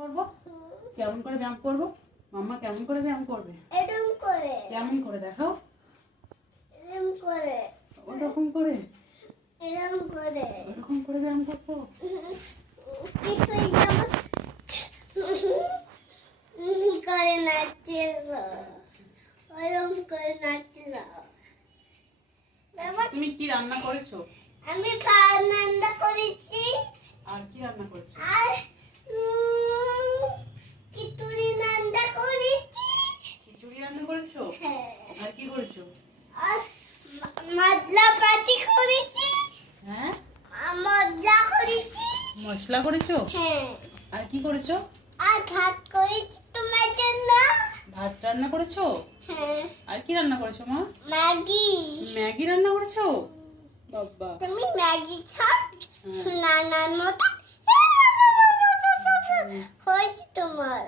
করবো কেমন করে ব্যায়াম করবো? মাম্মা কেমন করে ব্যায়াম করবে? এরকম করে। কেমন করে দেখাও? এরকম করে। ওরকম করে? এরকম করে। ওরকম করে ব্যায়াম করবো? কিছুই যেমন করে নাচছিল, ওরকম করে নাচছিল। তুমি কি রান্না করেছো? আমি রান্না করেছি আর কি রান্না করেছো? আর খিচুড়ি রান্না করেছি। খিচুড়ি রান্না করেছো? হ্যাঁ। আর কি করেছো? আর মশলা পাতি করেছি। হ্যাঁ, মশলা করেছি। মশলা করেছো? হ্যাঁ। আর কি করেছো? আর ভাত করেছি তোমার জন্য। ভাত রান্না করেছো? হ্যাঁ। আর কি রান্না করেছো মা? ম্যাগি। ম্যাগি রান্না করেছো? বাবা, তুমি ম্যাগি খাও নানার মতো হয়েছে তোমার।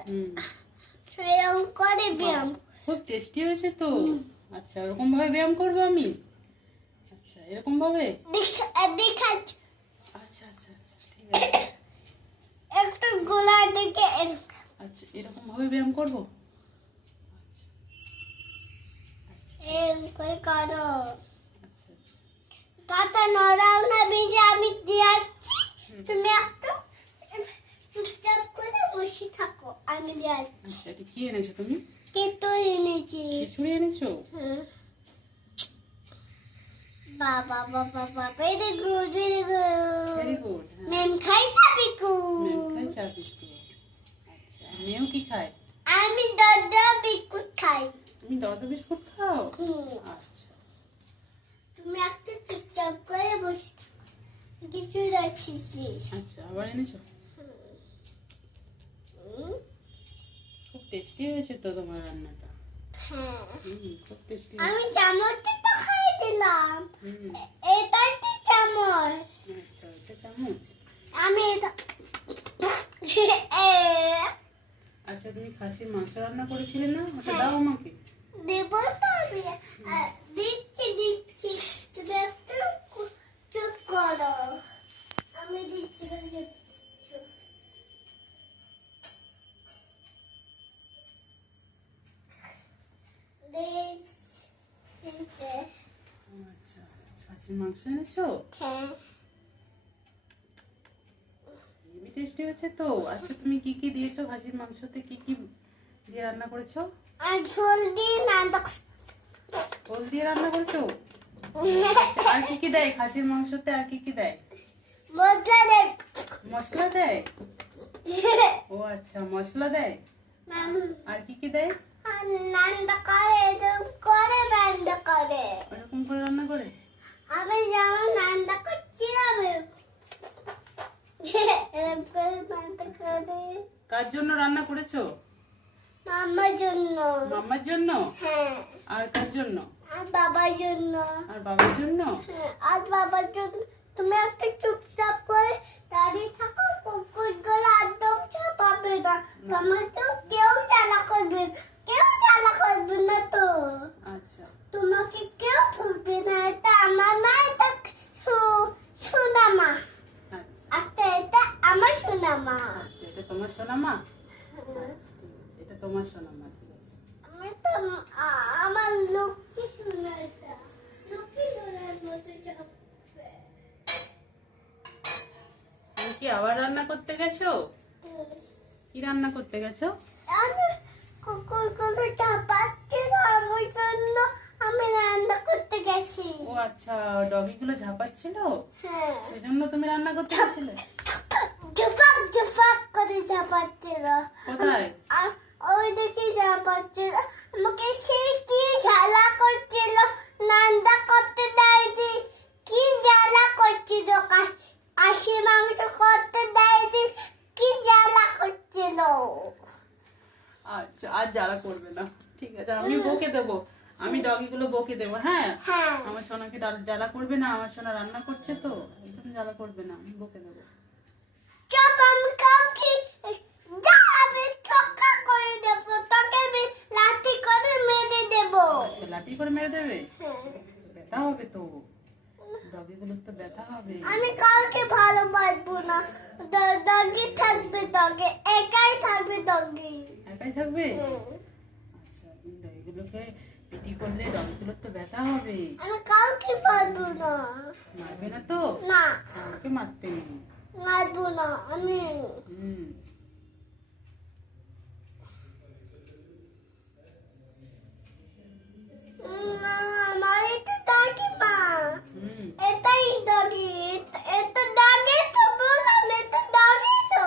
এরকম করে ব্যায়াম। খুব টেস্টি হয়েছে তো। আচ্ছা, এরকম ভাবে ব্যায়াম করবো আমি? আচ্ছা, এরকম ভাবে? দেখাচ্ছি আচ্ছা আচ্ছা আচ্ছা, ঠিক আছে। একটু গোলা দিকে আচ্ছা, এরকম ভাবে ব্যায়াম করবো? এরকম করে করো। আচ্ছা আচ্ছা। পাতা নড়াও না বেশি, আমি দিয়েছি। তুমি একটু চুপচাপ করে বসে থাকো, আমি দিয়েছি। আচ্ছা, এটা কি এনেছো তুমি? কেতো এনেছি। খিচুড়ি এনেছো? হ্যাঁ। বাবা বাবা বাবা, very good very very good. Good. মেম খাই চাবি কু। মেম খাই চা বিস্কুট। আচ্ছা, মেয়েও কি খায়? আমি দাদা বিস্কুট খাই। তুমি দদ বিস্কুট খাও? হুম। আচ্ছা তুমি একটু চুপচাপ করে বসে থাকো, কিছু রাখিছি। আচ্ছা, আবার এনেছো? খুব টেস্টি হয়েছে তো তোমার রান্নাটা। হ্যাঁ। খুব টেস্টি। আমি চামচে তো খাই দিলাম। এটাই তো চামচ। আচ্ছা, এটা চামচ। আমি এটা আচ্ছা, তুমি খাসির মাংস রান্না করেছিলে না? ওটা দাও আমাকে। দেবো তো আমি। দিচ্ছি দিচ্ছি, তুমি একটু চুপ করো। আমি দিচ্ছি আচ্ছা, খাসির মাংস এনেছো? হ্যাঁ। হেবি টেস্টি হয়েছে তো। আচ্ছা, তুমি কি কি দিয়েছো খাসির মাংসতে? কি কি দিয়ে রান্না করেছো? আর ঝোল দিয়ে রান্না ওল দিয়ে রান্না করেছো? আচ্ছা, আর কি কি দেয় খাসির মাংসতে? আর কি কি দেয়? মশলা দেয়? ও আচ্ছা, মশলা দেয়। আর কি কি দেয়? রান্না করে, এরকম করে রান্না করে। ওরকম করে রান্না করে? আমি যেমন রান্না করছিলাম এরকম করে রান্না করে। কার জন্য রান্না করেছো? মামার জন্য। মাম্মার জন্য? হ্যাঁ। আর কার জন্য? আর বাবার জন্য। আর বাবার জন্য? হ্যাঁ, আর বাবার জন্য। তুমি একটা চুপচাপ করে দাঁড়িয়ে থাকো, কুকুরগুলো একদম চাপাবে না। তোমাকে কেউ চালা করবে, কেউ চালা করবে না তো। আচ্ছা তোমাকে কেউ ধরবে না। এটা আমার মা, এটা সোনা মা। আচ্ছা একটা এটা আমার সোনা মা। আচ্ছা, এটা তোমার সোনা মা? আচ্ছা, ঠিক আছে, এটা তোমার সোনা মা, ঠিক আছে। আমার লক্ষ্মী সোনা, এটা লক্ষ্মী সোনার মতো চাপবে। তুমি কি আবার রান্না করতে গেছো? কি রান্না করতে গেছো? আমি কুকুরগুলো চাপাচ্ছিলাম, ওই জন্য আমি রান্না করতে গেছি। ও আচ্ছা, ডগি গুলো ঝাপাচ্ছিল, হ্যাঁ। সেজন্য তুমি রান্না করতে গেছিলে? ঝপাক ঝপাক করে চাপাচ্ছিল। কোথায়? ওই দিকে চাপাচ্ছিল। আমাকে সে কি জ্বালা করছিল, রান্না করতে দেয়নি। কি জ্বালা করছিল, খাসির মাংস করতে দেয়নি, কি জ্বালা করছিল। আচ্ছা, আর জ্বালা করবে না, ঠিক আছে, আমি বকে দেবো। আমি ডগি গুলো বকে দেবো। হ্যাঁ, হ্যাঁ। আমার সোনাকে জ্বালা করবে না। আমার সোনা রান্না করছে তো, একদম জ্বালা করবে না, আমি বকে দেবো। চপ আমি কাউকে যাবে ঠকা করে দেবো, তোকে আমি লাঠি করে মেরে দেবো। আচ্ছা, লাঠি করে মেরে দেবে? হ্যাঁ। ব্যথা হবে তো, ডগি গুলোর তো ব্যথা হবে। আমি কাউকে ভালোবাসবো না, ডগি থাকবে, ডগে একাই থাকবে। ডগি একাই থাকবে? আচ্ছা, এগুলোকে পিটি করলে ডগিগুলোর তো ব্যথা হবে। আমি কাউকে পারবো না। মারবে না তো? না, আমাকে মারতে নেই। মারবো না আমি। হুম। আমার এটা ডগি মা। হুম। এটাই ডগি। এটা ডগি তো বললাম, এটা ডগি তো।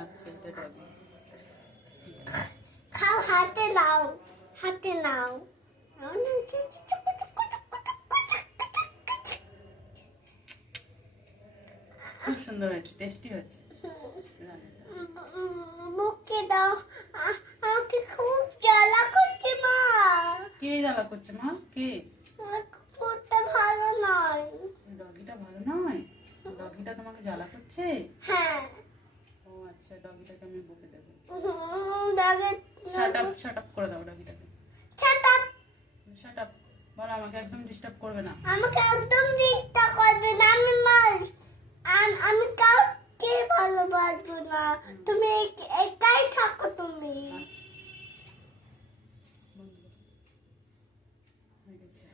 আচ্ছা, এটা ডগি। খাও, হাতে নাও, হাতে নাও। খুব সুন্দর হয়েছে, টেস্টি হয়েছে রান্নাটা। মুখে দাও। আমাকে খুব জ্বালা করছে মা। কে জ্বালা করছে মা? কে? আমার কুকুরটা ভালো নয়। ডগিটা ভালো নয়? ডগিটা তোমাকে জ্বালা করছে? হ্যাঁ। ও আচ্ছা, ডগিটাকে আমি বকে দেবো। শাট আপ করে দাও ডগিটাকে। শাট আপ বলো, আমাকে একদম ডিস্টার্ব করবে না। আমাকে একদম চিন্তা করবে না। আমি কাউকে ভালোবাসবো না। তুমি একাই থাকো তুমি। আচ্ছা, বন্ধ করো। হয়ে গেছে।